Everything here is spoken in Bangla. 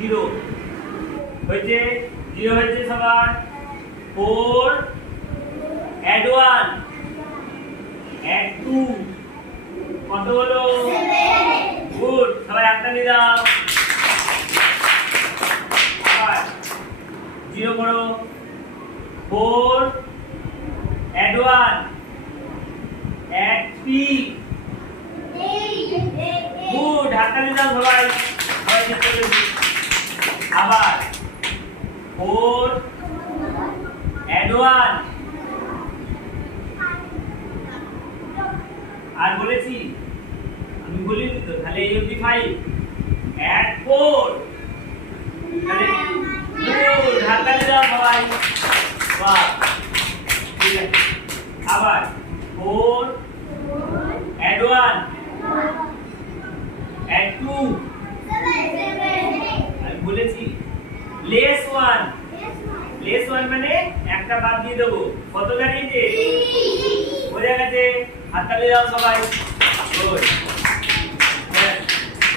0 হয়েছে 0 হয়েছে সবার 4 add 1 add 2 কত হলো 7 গুড সবাই একটা নিয়ে দাও আবার 0 করো 4 add 1 add 3 গুড হাতটা নিয়ে দাও সবাই সবাই চেক করে দিই আবার 4 add 1 আর বলেছি আমি বলিনি তো তাহলে এই অবধি 5 add 4 তাহলে গুড হাতটা নিয়ে দাও সবাই বাহ ঠিক আছে আবার 4 add 1 add 2 আমি বলেছি less 1 মানে একটা বাদ দিয়ে দেব কত দাঁড়িয়েছে বোঝা গেছে হাততালি দাও সবাই গুড